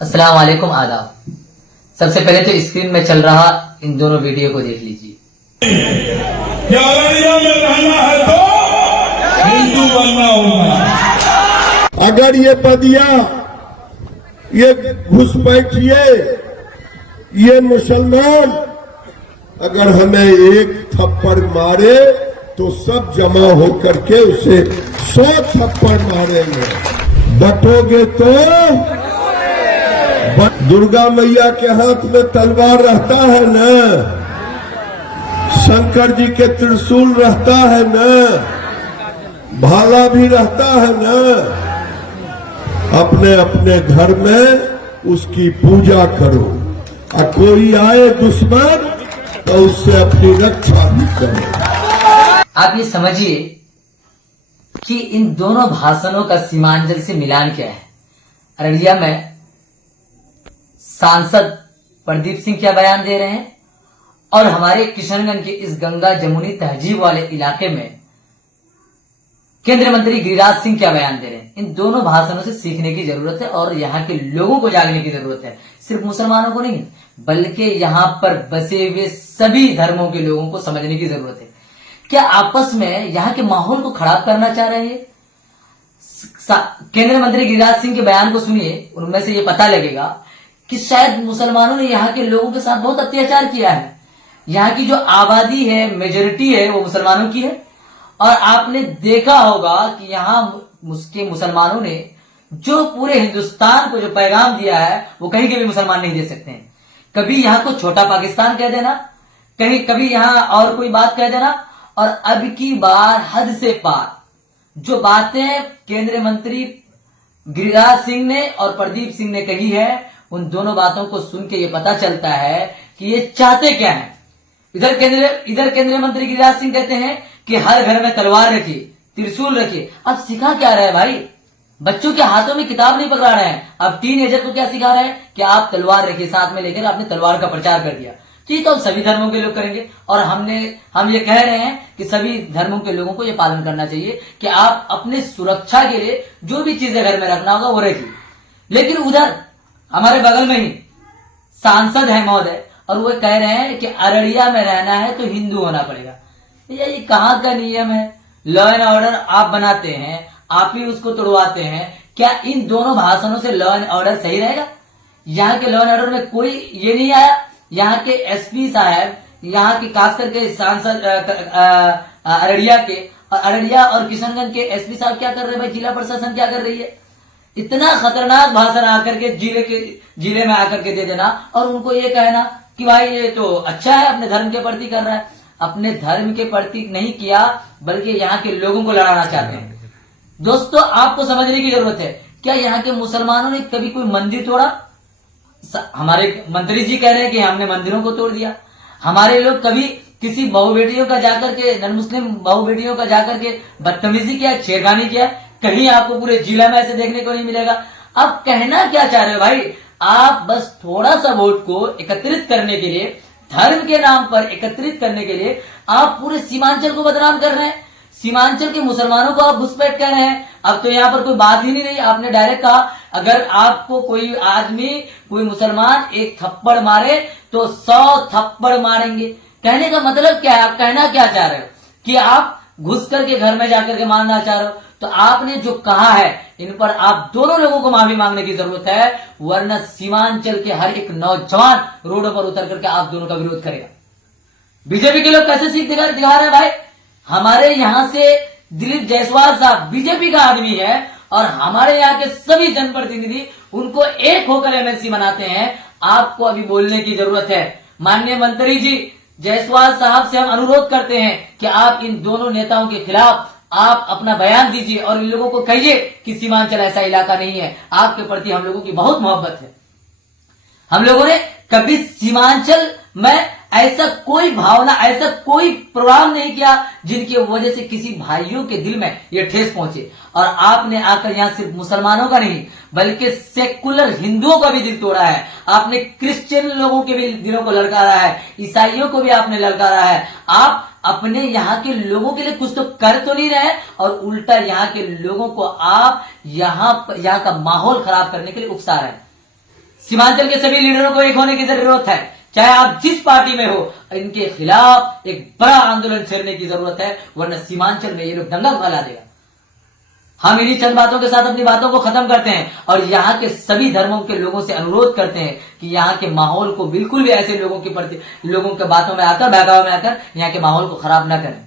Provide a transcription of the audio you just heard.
अस्सलाम वालेकुम, आदाब। सबसे पहले तो स्क्रीन में चल रहा इन दोनों वीडियो को देख लीजिए। अररिया में रहना है तो हिंदू बनना होगा। अगर ये बदिया, ये घुसपैठिए, ये मुसलमान अगर हमें एक थप्पड़ मारे तो सब जमा होकर के उसे 100 थप्पड़ मारेंगे। बटोगे तो दुर्गा मैया के हाथ में तलवार रहता है न, शंकर जी के त्रिशूल रहता है न, भाला भी रहता है न। अपने अपने घर में उसकी पूजा करो, और कोई आए दुश्मन तो उससे अपनी रक्षा भी करो। आप ये समझिए कि इन दोनों भाषणों का सीमांचल से मिलान क्या है। अररिया में सांसद प्रदीप सिंह क्या बयान दे रहे हैं और हमारे किशनगंज के इस गंगा जमुनी तहजीब वाले इलाके में केंद्रीय मंत्री गिरिराज सिंह क्या बयान दे रहे हैं। इन दोनों भाषणों से सीखने की जरूरत है और यहाँ के लोगों को जागने की जरूरत है। सिर्फ मुसलमानों को नहीं, बल्कि यहाँ पर बसे हुए सभी धर्मों के लोगों को समझने की जरूरत है। क्या आपस में यहाँ के माहौल को खराब करना चाह रहे हैं? केंद्रीय मंत्री गिरिराज सिंह के बयान को सुनिए, उनमें से ये पता लगेगा कि शायद मुसलमानों ने यहाँ के लोगों के साथ बहुत अत्याचार किया है। यहाँ की जो आबादी है, मेजोरिटी है, वो मुसलमानों की है। और आपने देखा होगा कि यहाँ के मुसलमानों ने जो पूरे हिंदुस्तान को जो पैगाम दिया है वो कहीं के भी मुसलमान नहीं दे सकते हैं। कभी यहाँ को छोटा पाकिस्तान कह देना, कभी यहाँ और कोई बात कह देना, और अब की बार हद से पार जो बातें केंद्रीय मंत्री गिरिराज सिंह ने और प्रदीप सिंह ने कही है, उन दोनों बातों को सुन के ये पता चलता है कि ये चाहते क्या हैं। इधर केंद्रीय मंत्री गिरिराज सिंह कहते हैं कि हर घर में तलवार रखिए, त्रिशूल रखिए। अब सिखा क्या रहे भाई? बच्चों के हाथों में किताब नहीं पकड़ा रहे हैं। अब टीनेजर को क्या सिखा रहे हैं कि आप तलवार रखिए, साथ में लेकर आपने तलवार का प्रचार कर दिया। ठीक है, अब सभी धर्मों के लोग करेंगे और हम ये कह रहे हैं कि सभी धर्मों के लोगों को ये पालन करना चाहिए कि आप अपने सुरक्षा के लिए जो भी चीजें घर में रखना होगा वो रखिए। लेकिन उधर हमारे बगल में ही सांसद है महोदय, और वो कह रहे हैं कि अररिया में रहना है तो हिंदू होना पड़ेगा। ये कहाँ का नियम है? लॉ एंड ऑर्डर आप बनाते हैं, आप ही उसको तोड़वाते हैं। क्या इन दोनों भाषणों से लॉ एंड ऑर्डर सही रहेगा? यहाँ के लॉ एंड ऑर्डर में कोई ये नहीं आया। यहाँ के एसपी साहब, यहाँ के खास करके सांसद अररिया और किशनगंज के एसपी साहब क्या कर रहे हैं भाई? जिला प्रशासन क्या कर रही है? इतना खतरनाक भाषण आकर के जिले में आकर के दे देना और उनको ये कहना कि भाई ये तो अच्छा है, अपने धर्म के प्रति कर रहा है। अपने धर्म के प्रति नहीं किया, बल्कि यहाँ के लोगों को लड़ाना चाहते हैं। दोस्तों, आपको समझने की जरूरत है, क्या यहाँ के मुसलमानों ने कभी कोई मंदिर तोड़ा? हमारे मंत्री जी कह रहे हैं कि हमने मंदिरों को तोड़ दिया। हमारे लोग कभी किसी बहु बेटियों का जाकर के, नन मुस्लिम बहु बेटियों का जाकर के बदतमीजी किया, छेड़खानी किया? कहीं आपको पूरे जिला में ऐसे देखने को नहीं मिलेगा। अब कहना क्या चाह रहे हो भाई? आप बस थोड़ा सा वोट को एकत्रित करने के लिए, धर्म के नाम पर एकत्रित करने के लिए आप पूरे सीमांचल को बदनाम कर रहे हैं। सीमांचल के मुसलमानों को आप घुसपैठ कर रहे हैं। अब तो यहाँ पर कोई बात ही नहीं रही। आपने डायरेक्ट कहा अगर आपको कोई आदमी, कोई मुसलमान एक थप्पड़ मारे तो 100 थप्पड़ मारेंगे। कहने का मतलब क्या है? आप कहना क्या चाह रहे हो कि आप घुस करके घर में जाकर के मारना चाह रहे हो? तो आपने जो कहा है, इन पर आप दोनों लोगों को माफी मांगने की जरूरत है, वरना सीमांचल के हर एक नौजवान रोडों पर उतर करके आप दोनों का विरोध करेगा। बीजेपी के लोग कैसे सीख दिखा रहे हैं भाई? हमारे यहां से दिलीप जायसवाल साहब बीजेपी का आदमी है और हमारे यहाँ के सभी जनप्रतिनिधि उनको एक होकर एमएलसी बनाते हैं। आपको अभी बोलने की जरूरत है। माननीय मंत्री जी जायसवाल साहब से हम अनुरोध करते हैं कि आप इन दोनों नेताओं के खिलाफ आप अपना बयान दीजिए और इन लोगों को कहिए कि सीमांचल ऐसा इलाका नहीं है। आपके प्रति हम लोगों की बहुत मोहब्बत है। हम लोगों ने कभी सीमांचल में ऐसा कोई भावना, ऐसा कोई प्रोग्राम नहीं किया जिनकी वजह से किसी भाइयों के दिल में यह ठेस पहुंचे। और आपने आकर यहां सिर्फ मुसलमानों का नहीं, बल्कि सेकुलर हिंदुओं का भी दिल तोड़ा है। आपने क्रिश्चियन लोगों के भी दिलों को ललकारा है, ईसाइयों को भी आपने ललकारा है। आप अपने यहाँ के लोगों के लिए कुछ तो कर तो नहीं रहे और उल्टा यहाँ के लोगों को आप यहाँ का माहौल खराब करने के लिए उकसा रहे हैं। सीमांचल के सभी लीडरों को एक होने की जरूरत है, चाहे आप जिस पार्टी में हो। इनके खिलाफ एक बड़ा आंदोलन छेड़ने की जरूरत है, वरना सीमांचल में ये लोग दंगा फैला देगा। हम इन्हीं चंद बातों के साथ अपनी बातों को खत्म करते हैं और यहाँ के सभी धर्मों के लोगों से अनुरोध करते हैं कि यहाँ के माहौल को बिल्कुल भी ऐसे लोगों के प्रति, लोगों के बातों में आकर, बहकावे में आकर यहाँ के माहौल को खराब न करें।